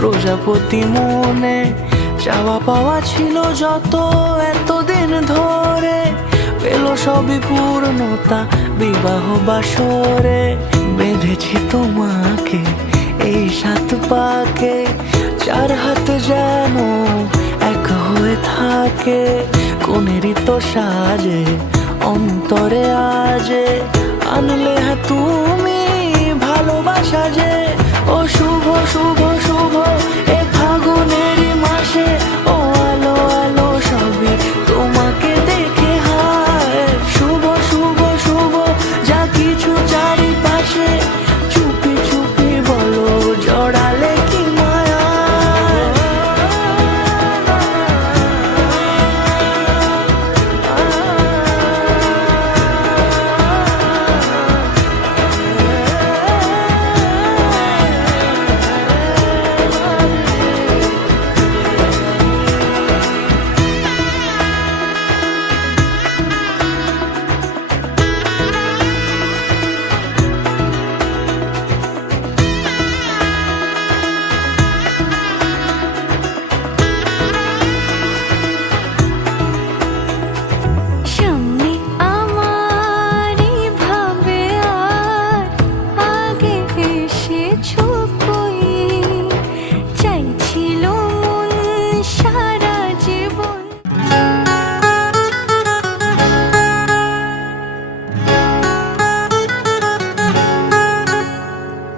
প্রজাপতি মনে চাওয়া পাওয়া ছিল যত এতদিন ধরে, পেল সবই পূর্ণতা বিবাহ বাসরে। বেঁধেছি তোমাকে এই 7 পাকে, 4 হাত যেন এক হয়ে থাকে। কোনেরই তো সাজে অন্তরে আজে আনলে তুমি ভালোবাসা যে। ও শুভ শুভ শুভ